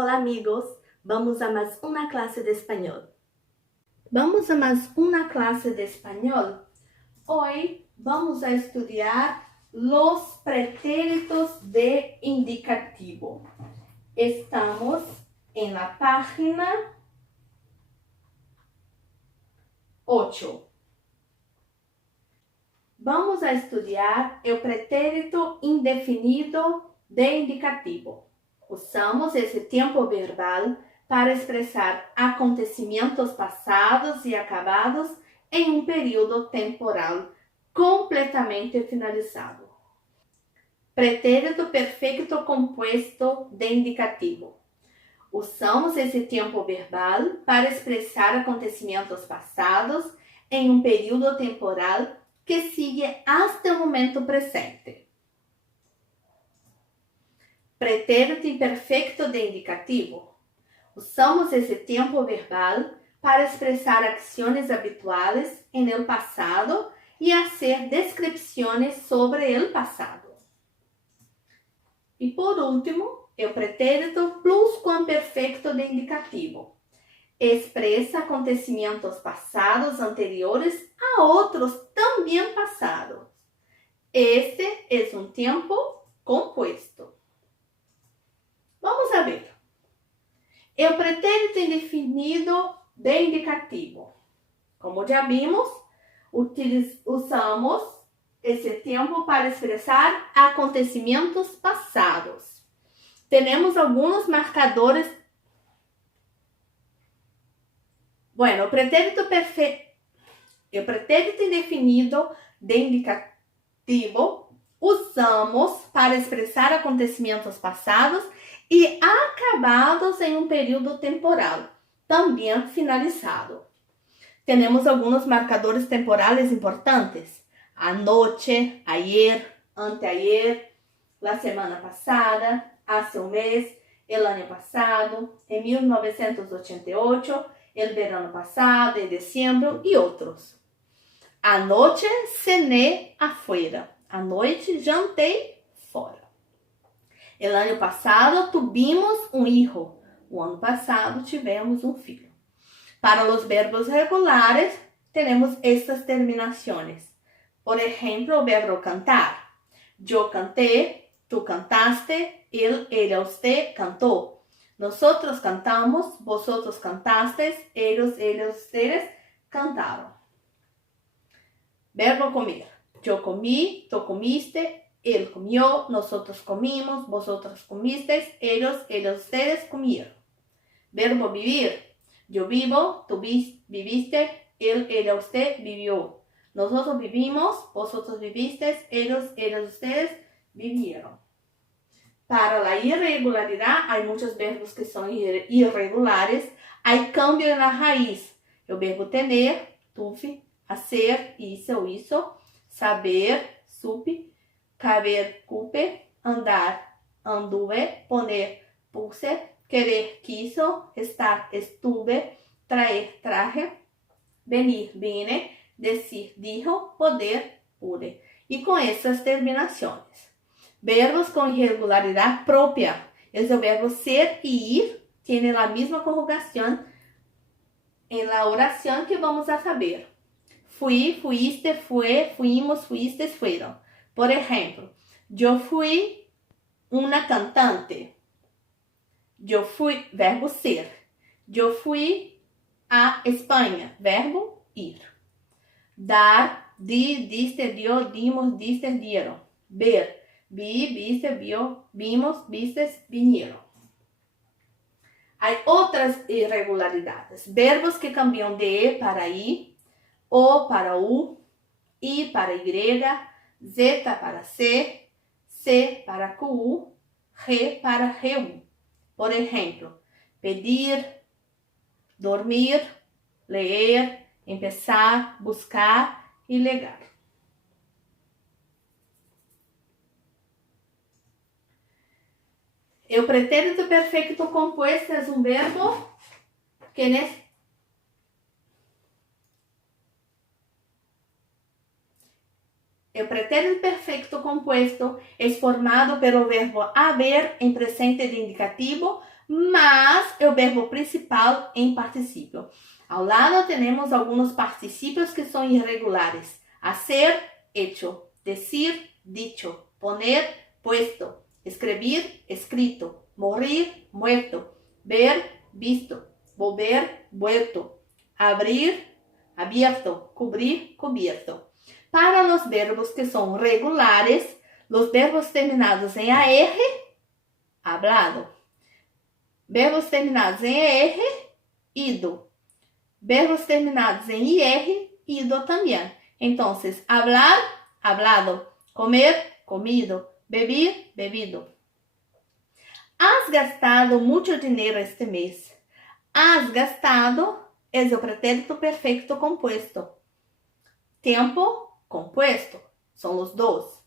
Hola amigos, vamos a más una clase de español. Vamos a más una clase de español. Hoy vamos a estudiar los pretéritos de indicativo. Estamos en la página 8. Vamos a estudiar el pretérito indefinido de indicativo. Usamos esse tempo verbal para expressar acontecimentos passados e acabados em um período temporal completamente finalizado. Pretérito perfeito composto de indicativo. Usamos esse tempo verbal para expressar acontecimentos passados em um período temporal que sigue hasta o momento presente. Pretérito imperfeito de indicativo. Usamos esse tempo verbal para expressar ações habituais en el passado e hacer descrições sobre el passado. E por último, o pretérito pluscuamperfeito de indicativo. Expressa acontecimentos passados anteriores a outros também passados. Este é um tempo composto. Vamos a ver. O pretérito indefinido de indicativo. Como já vimos, usamos esse tempo para expressar acontecimentos passados. Temos alguns marcadores. Bueno, o pretérito indefinido de indicativo usamos para expressar acontecimentos passados e acabados em um período temporal, também finalizado. Temos alguns marcadores temporais importantes. Anoche, ayer, anteayer, la semana passada, hace un mes, el año pasado, en 1988, el verano pasado, en diciembre e outros. Anoche cené afuera. À noite jantei fora. El ano passado tuvimos um hijo. O ano passado tivemos um filho. Para os verbos regulares, temos estas terminações. Por exemplo, o verbo cantar. Eu cantei, tu cantaste, ele, ella, usted cantou. Nosotros cantamos, vosotros cantastes, ellos, ellas, ustedes cantaram. Verbo comer. Eu comi, tu comiste, ele comió, nosotros comimos, vosotros comisteis, ellos, ellas, ustedes comieron. Verbo vivir. Yo vivo, tú viviste, él, ella, usted vivió. Nosotros vivimos, vosotros vivisteis, ellos, ellas, ustedes vivieron. Para la irregularidad, hay muchos verbos que son irregulares. Hay cambio en la raíz. El verbo tener, tuve, hacer, hizo. Saber, supe, caber, cupe, andar, anduve, poner, puse, querer, quiso, estar, estuve, traer, traje, venir, vine, decir, dijo, poder, pude. E com essas terminações. Verbos com irregularidade própria. Es o verbo ser e ir, tiene a mesma conjugação em la oração que vamos a saber. Fui, fuiste, fue, fuimos, fuistes, fueron. Por ejemplo, yo fui una cantante. Yo fui, verbo ser. Yo fui a Espanha, verbo ir. Dar, di, diste, dio, dimos, distes, dieron. Ver, vi, viste, vio, vimos, vistes, vinieron. Hay otras irregularidades. Verbos que cambiam de E para I, O para U, I para Y, Z para C, C para QU, G para GU. Por exemplo, pedir, dormir, leer, empezar, buscar e legar. O pretérito perfeito composto é um verbo que O pretérito perfeito composto é formado pelo verbo haver em presente de indicativo mas el verbo principal en participio. Ao lado tenemos algunos participios que son irregulares. Hacer, hecho. Decir, dicho. Poner, puesto. Escribir, escrito. Morir, muerto. Ver, visto. Volver, vuelto. Abrir, abierto. Cubrir, cubierto. Para los verbos que son regulares, los verbos terminados en AR, hablado. Verbos terminados em ER, ido. Verbos terminados em IR, ido também. Então, hablar, hablado. Comer, comido. Beber, bebido. Has gastado mucho dinero este mês. Has gastado é o pretérito perfeito compuesto. Tempo, compuesto. São os dois.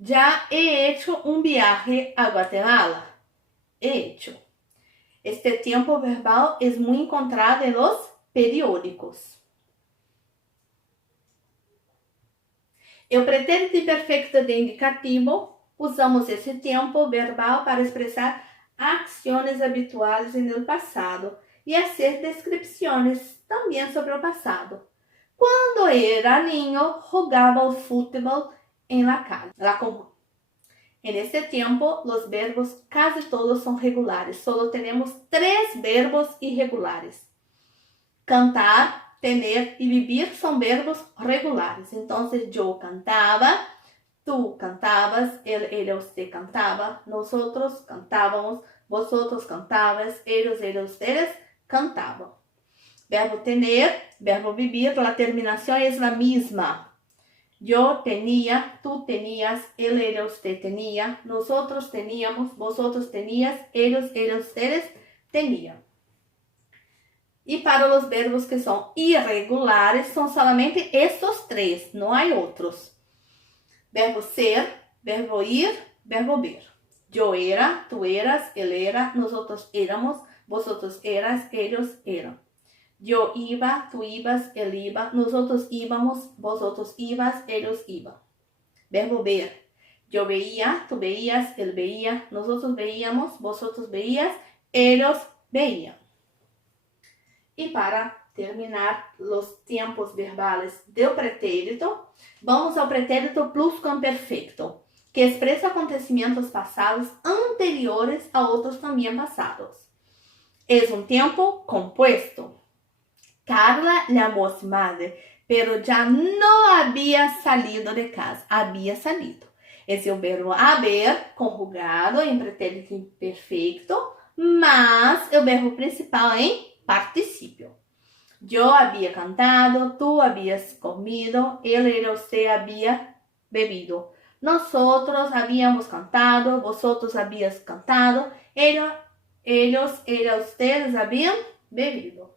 Já he hecho un viaje a Guatemala. He hecho. Este tiempo verbal es muy encontrado en los periódicos. El pretérito imperfecto de indicativo, usamos esse tempo verbal para expressar acciones habituales en el pasado y hacer descripciones también sobre el pasado. Cuando era niño, jugaba al fútbol en la calle, la común. En este tiempo, los verbos casi todos son regulares. Solo tenemos 3 verbos irregulares. Cantar, tener y vivir son verbos regulares. Entonces, yo cantaba, tú cantabas, él, usted cantaba, nosotros cantábamos, vosotros cantabas, ellos, ustedes cantaban. Verbo tener, verbo vivir, la terminación es la misma. Yo tenía, tú tenías, él, usted tenía, nosotros teníamos, vosotros tenías, ellos, ustedes tenían. Y para los verbos que son irregulares, son solamente estos 3, no hay otros. Verbo ser, verbo ir, verbo ver. Yo era, tú eras, él era, nosotros éramos, vosotros eras, ellos eran. Yo iba, tú ibas, él iba, nosotros íbamos, vosotros ibas, ellos iban. Verbo ver. Yo veía, tú veías, él veía, nosotros veíamos, vosotros veías, ellos veían. Y para terminar los tiempos verbales del pretérito, vamos ao pretérito pluscuamperfecto, que expresa acontecimientos pasados anteriores a otros también pasados. Es un tiempo compuesto. Carla llamó a su madre, pero ya no había salido de casa. Había salido. Es el verbo haber conjugado en pretérito imperfecto, más el verbo principal en participio. Yo había cantado, tú habías comido, él, usted había bebido. Nosotros habíamos cantado, vosotros habías cantado, ellos, ustedes habían bebido.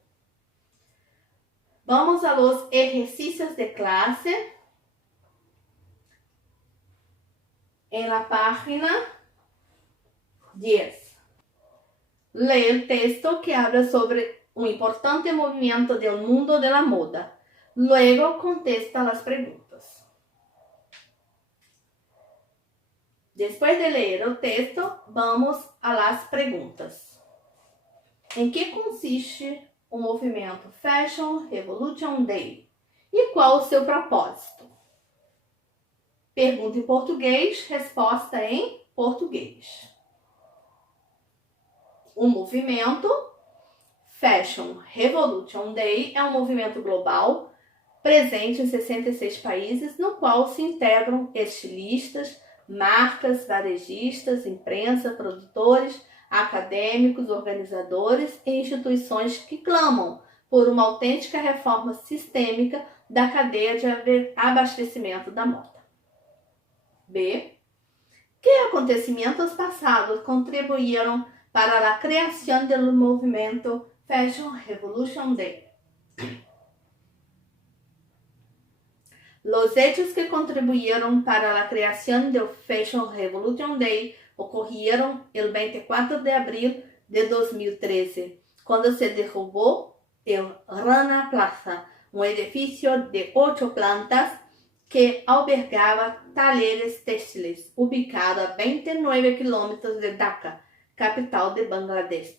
Vamos a los ejercicios de clase. En la página 10. Lee el texto que habla sobre un importante movimiento del mundo de la moda. Luego contesta las preguntas. Después de leer el texto, vamos a las preguntas. ¿En qué consiste o movimento Fashion Revolution Day? E qual o seu propósito? Pergunta em português, resposta em português. O movimento Fashion Revolution Day é um movimento global presente em 66 países, no qual se integram estilistas, marcas, varejistas, imprensa, produtores, acadêmicos, organizadores e instituições que clamam por uma autêntica reforma sistêmica da cadeia de abastecimento da moda. B. Que acontecimentos passados contribuíram para a criação do movimento Fashion Revolution Day? Los hechos que contribuyeron para la creación del Fashion Revolution Day ocurrieron el 24 de abril de 2013, cuando se derrubó el Rana Plaza, un edificio de 8 plantas que albergaba talleres textiles, ubicado a 29 kilómetros de Dhaka, capital de Bangladesh.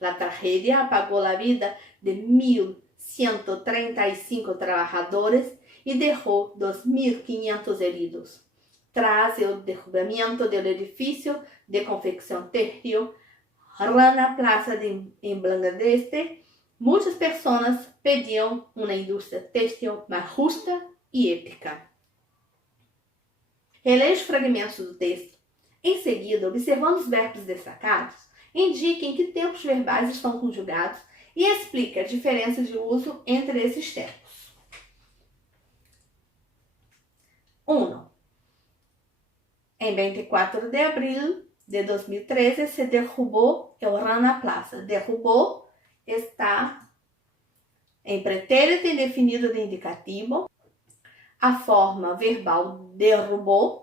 La tragedia apagó la vida de 1.135 trabajadores y dejó 2.500 heridos. Tras el derrumbamiento del edificio de confección textil Rana Plaza en Bangladesh, muitas pessoas pediam uma indústria têxtil mais justa e ética. Releia os fragmentos do texto. Em seguida, observando os verbos destacados, indique em que tempos verbais estão conjugados e explique a diferença de uso entre esses tempos. 1. Em 24 de abril de 2013 se derrubou el Rana Plaza. Derrubou está em pretérito indefinido de indicativo. A forma verbal derrubou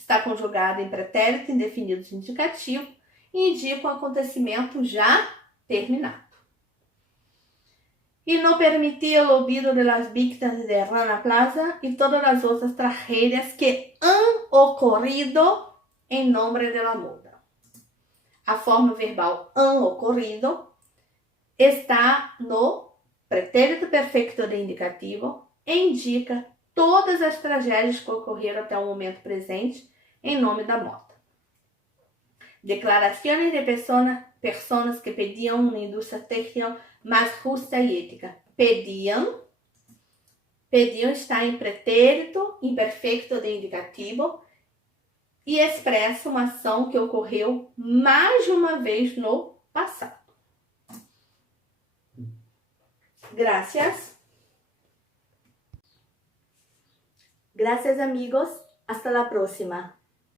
está conjugada em pretérito indefinido de indicativo e indica um acontecimento já terminado. E não permitir el olvido de las víctimas de Rana Plaza e todas as outras tragédias que han ocorrido em nome de la moda. A forma verbal han ocorrido está no pretérito perfeito de indicativo e indica todas as tragédias que ocorreram até o momento presente em nome da moda. Declarações de pessoas que pediam uma indústria textil mais justa e ética. Pediam está em pretérito imperfeito de indicativo e expressa uma ação que ocorreu mais de uma vez no passado. Gracias. Gracias, amigos. Hasta la próxima.